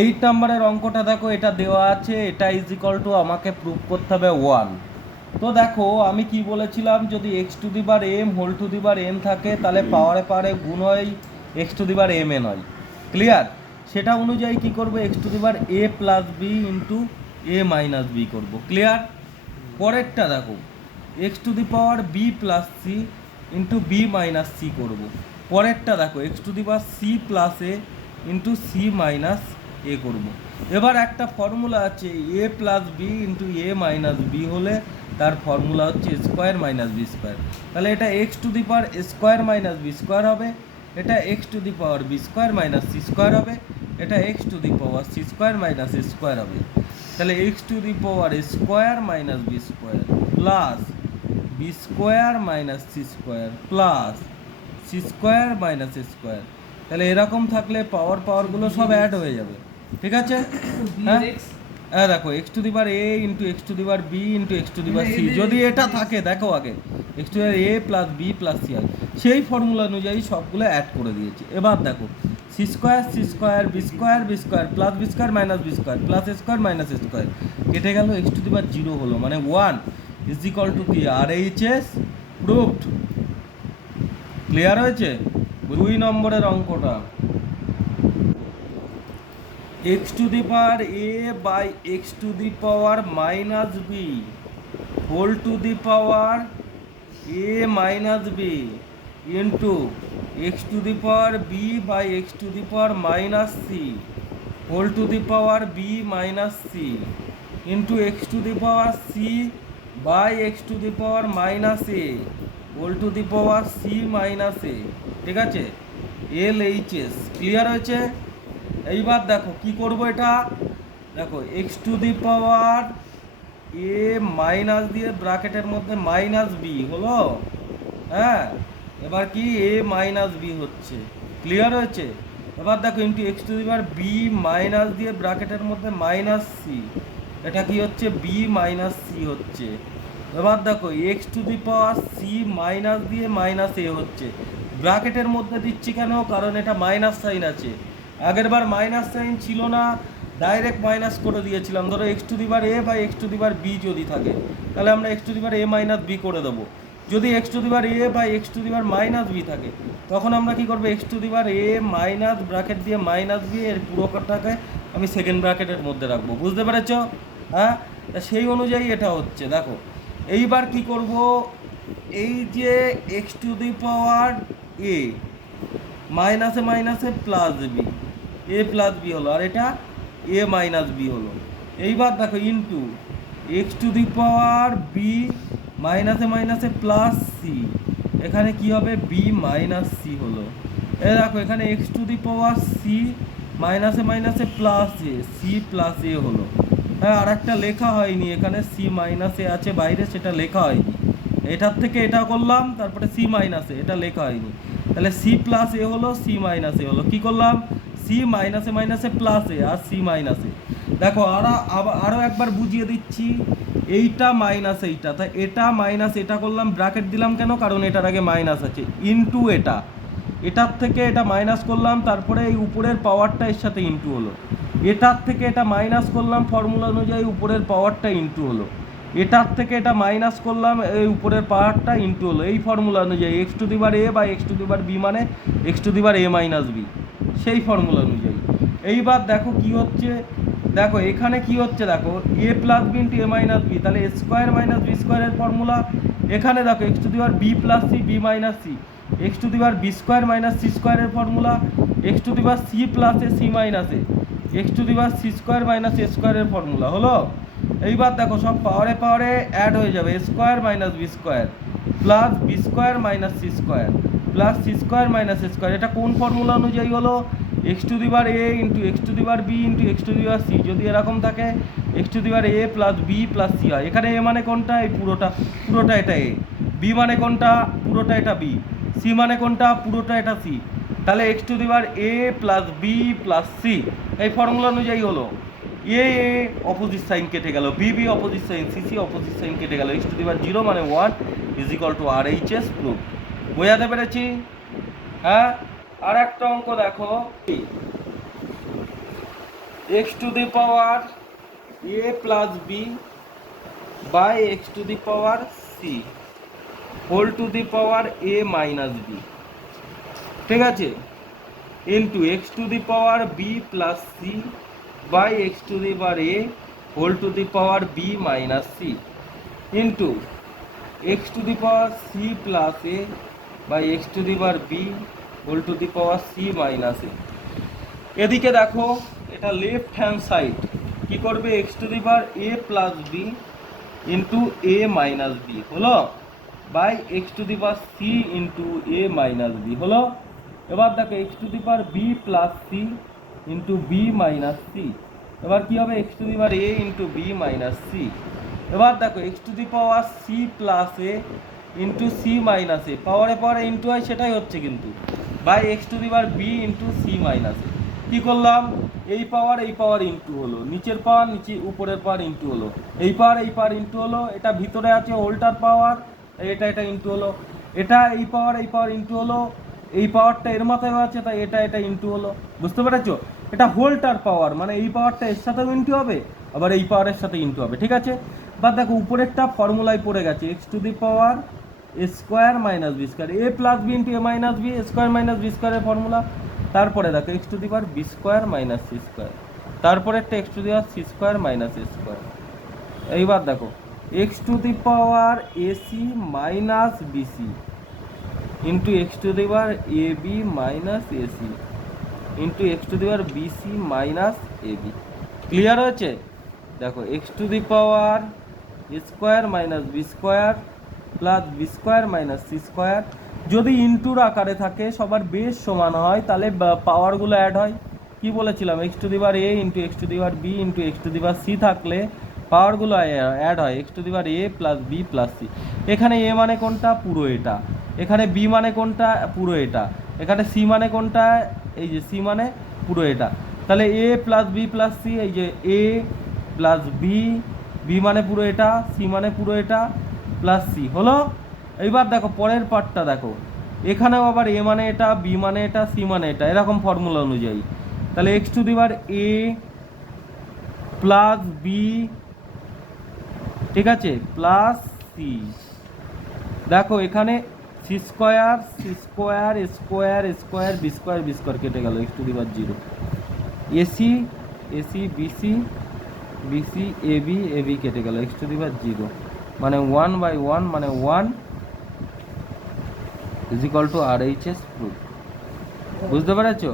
8 নম্বরের অঙ্কটা দেখো, এটা দেওয়া আছে, এটা ইজ ইকুয়াল টু আমাকে প্রুভ করতে হবে 1। তো দেখো আমি কি বলেছিলাম, যদি x to the power m whole to the power n থাকে তাহলে পাওয়ারে পাওয়ারে গুণ হয় x to the power m n হয়। ক্লিয়ার? সেটা অনুযায়ী কি করবো, x to the bar a plus b into a minus b করবো। ক্লিয়ার? পরেরটা দেখো, x to the power b plus c into b minus c করবো। পরেরটা দেখো, x to the power c plus a into c minus a করবো। এবার একটা formula আছে, a plus b into a minus b হলে তার ফর্মুলা হচ্ছে স্কোয়ার মাইনাস বি স্কোয়ার। তাহলে এটা x to the power square minus b square হবে, এটা x to the power b square minus c square হবে, এটা x to the power c square minus a square হবে। তাহলে x to the power square minus b square plus b square minus c square plus c square minus square. তাহলে এরকম থাকলে পাওয়ারগুলো সব add হয়ে যাবে। ঠিক আছে? হ্যাঁ দেখো, x to the bar a into x to the bar b into x to the bar c, যদি এটা থাকে দেখো আগে x to the bar a plus b plus c হয়, সেই ফর্মুলা অনুযায়ী সবগুলো অ্যাড করে দিয়েছি। এবার দেখো, c square b square plus b square minus b square plus a square minus a square কেটে গেল, x to the bar zero হলো, মানে 1 ইজ ইকুয়াল টু কি R H S proved. Clear হয়েছে? 2 নম্বরের অঙ্কটা, x to the power a by x to the power minus b whole to the power a minus b into x to the power b by x to the power minus c whole to the power b minus c into x to the power c by x to the power minus a whole to the power c minus a. ঠিক আছে? L H S. Clear হয়েছে? এইবার দেখো কি করব, এটা দেখো x to the power a minus দিয়ে ব্র্যাকেটের মধ্যে মাইনাস বি হলো। হ্যাঁ, এবার কি এ মাইনাস বি হচ্ছে। ক্লিয়ার হয়েছে? এবার দেখো into x to the power b minus দিয়ে ব্র্যাকেটের মধ্যে মাইনাস সি, এটা কি হচ্ছে বি মাইনাস সি হচ্ছে। এবার দেখো x to the power c minus দিয়ে মাইনাস এ হচ্ছে। ব্র্যাকেটের মধ্যে দিচ্ছি কেন, কারণ এটা মাইনাস সাইন আছে। আগের বার মাইনাস সাইন ছিল না, ডাইরেক্ট মাইনাস করে দিয়েছিলাম। ধরো x to the bar a বা x to the bar b যদি থাকে, তাহলে আমরা x to the bar a minus b করে দেবো। যদি x to the bar a বা x to the power minus b থাকে, তখন আমরা কি করবো, x to the bar a minus bracket দিয়ে মাইনাস বি এর পুরোটাকে আমি সেকেন্ড ব্র্যাকেটের মধ্যে রাখবো। বুঝতে পেরেছ? হ্যাঁ, তা সেই অনুযায়ী এটা হচ্ছে। দেখো এইবার কি করব, এই যে x to the power a মাইনাসে মাইনাসে plus b, a plus b হলো, আর এটা এ মাইনাস বি হলো। এইবার দেখো into x to the power b মাইনাসে মাইনাসে প্লাস সি, এখানে কি হবে বি মাইনাস সি হলো। এ দেখো এখানে x to the power c মাইনাসে মাইনাসে plus a c plus a হলো। হ্যাঁ, আর একটা লেখা হয়নি এখানে, সি মাইনাসে আছে বাইরে, সেটা লেখা হয়নি। এটার থেকে এটা করলাম, তারপরে সি মাইনাসে, এটা লেখা হয়নি। তাহলে সি প্লাস এ হলো, সি মাইনাস এ হলো। কী করলাম, সি মাইনাসে মাইনাসে প্লাস এ আর সি মাইনাসে। দেখো আরও একবার বুঝিয়ে দিচ্ছি, এইটা মাইনাস এইটা, তাই এটা মাইনাস এটা করলাম, ব্র্যাকেট দিলাম কেন, কারণ এটার আগে মাইনাস আছে, ইনটু এটা, এটার থেকে এটা মাইনাস করলাম, তারপরে এই উপরের পাওয়ারটা এর সাথে ইনটু হলো। এটার থেকে এটা মাইনাস করলাম, ফর্মুলা অনুযায়ী উপরের পাওয়ারটা ইনটু হলো। এটার থেকে এটা মাইনাস করলাম, এই উপরের পাওয়ারটা ইনটু হলো। এই ফর্মুলা অনুযায়ী x to the bar a বা x to the bar b মানে x to the bar a minus b, সেই ফর্মুলা অনুযায়ী। এইবার দেখো কি হচ্ছে, দেখো এখানে কি হচ্ছে, দেখো a plus b into a minus b, তাহলে স্কোয়ার মাইনাস বি স্কোয়ারের ফর্মুলা। এখানে দেখো x to the bar b plus c b minus c, x to the bar b square minus c স্কোয়ারের formula. X to the bar c plus a c minus a, x to the bar c square minus a স্কোয়ারের formula হলো। এইবার দেখো সব পাওয়ারে পাওয়ারে add হয়ে যাবে, square minus b square plus b square minus c square plus c square minus a square. এটা কোন ফর্মুলা অনুযায়ী হলো, x to the bar a into x to the bar b into x to the bar c. যদি এরকম থাকে x to the bar a plus b plus c হয়। এখানে a মানে কোনটা, এই পুরোটা, পুরোটা এটা এ। বি মানে কোনটা, পুরোটা এটা বি। সি মানে কোনটা, পুরোটা এটা সি। তাহলে x to the bar a plus b plus c, এই ফর্মুলা অনুযায়ী হলো। এ অপোজিট সাইন কেটে গেল, b b opposite sign, c c opposite sign কেটে গেল, এক্স টু দি বার 0 মানে 1 is equal to R H S proof. বোঝাতে পেরেছি? হ্যাঁ। আর একটা অঙ্ক দেখো, x to the power a plus b by x to the power c whole to the power a minus b, ঠিক আছে, into x to the power b plus c by x to the power a whole to the power b minus c into x to the power c plus a by x to the power b whole to the power c minus a. এদিকে দেখো এটা left hand side কি করবে, x to the power a plus b into a minus b হলো by x to the power c into a minus b হলো। এবার দেখো x to the power b plus c into b minus c, এবার কি হবে x to the power a into b minus c. এবার দেখো x to the power c plus a into c minus a, পাওয়ারে পাওয়ারে into হয় সেটাই হচ্ছে কিন্তু, by x to the power b into c minus a. কী করলাম, এই পাওয়ার ইন্টু হলো, নিচের পাওয়ার নিচে উপরের পাওয়ার ইন্টু হলো, এই পাওয়ার ইন্টু হলো, এটা ভিতরে আছে হোলটার পাওয়ার, এটা ইন্টু হলো, এটা এই পাওয়ার ইন্টু হলো, এই পাওয়ারটা এর মাথায় আছে তাই এটা ইন্টু হলো, বুঝতে পেরেছো? এটা হোলটার পাওয়ার মানে এই পাওয়ারটা এর সাথেও ইন্টু হবে আবার এই পাওয়ারের সাথে ইন্টু হবে, ঠিক আছে। বা দেখো উপরেরটা ফর্মুলায় পড়ে গেছে x to the power a square minus b square, a plus b into a minus b square minus b স্কোয়ারের ফর্মুলা। তারপরে দেখো x to the power b square minus c square, তারপরে একটা x to the power c square minus a square. এইবার দেখো x to the power ac minus bc into x to the power a b minus ac into x to the power BC minus a b. Clear হয়েছে? দেখো x to the power square minus b square plus b square minus c square. যদি ইন্টুর আকারে থাকে সবার বেশ সমান হয় তাহলে পাওয়ারগুলো অ্যাড হয়। কি বলেছিলাম, x to the power a into x to the power b into x to the power c থাকলে পাওয়ারগুলো অ্যাড হয়, x to the power a plus b plus c. এখানে এ মানে কোনটা, পুরো এটা, এখানে বি মানে কোনটা, পুরো এটা, এখানে সি মানে কোনটা, এই যে সি মানে পুরো এটা। তাহলে এ প্লাস বি প্লাস সি, এই যে এ প্লাস বি, বি মানে পুরো এটা, সি মানে পুরো এটা প্লাস সি হলো। এইবার দেখো পরের পার্টটা দেখো, এখানেও আবার এ মানে এটা, বি মানে এটা, সি মানে এটা, এরকম ফর্মুলা অনুযায়ী। তাহলে x to the power a plus b, ঠিক আছে, প্লাস সি। দেখো এখানে c square square square b square কেটে গেল, x to the power zero. Ac bc a b কেটে গেল, x to the power zero, মানে 1/1 মানে 1 is equal to RHS proof. বুঝতে পেরেছো?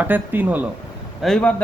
8-এর 3 হলো। এইবার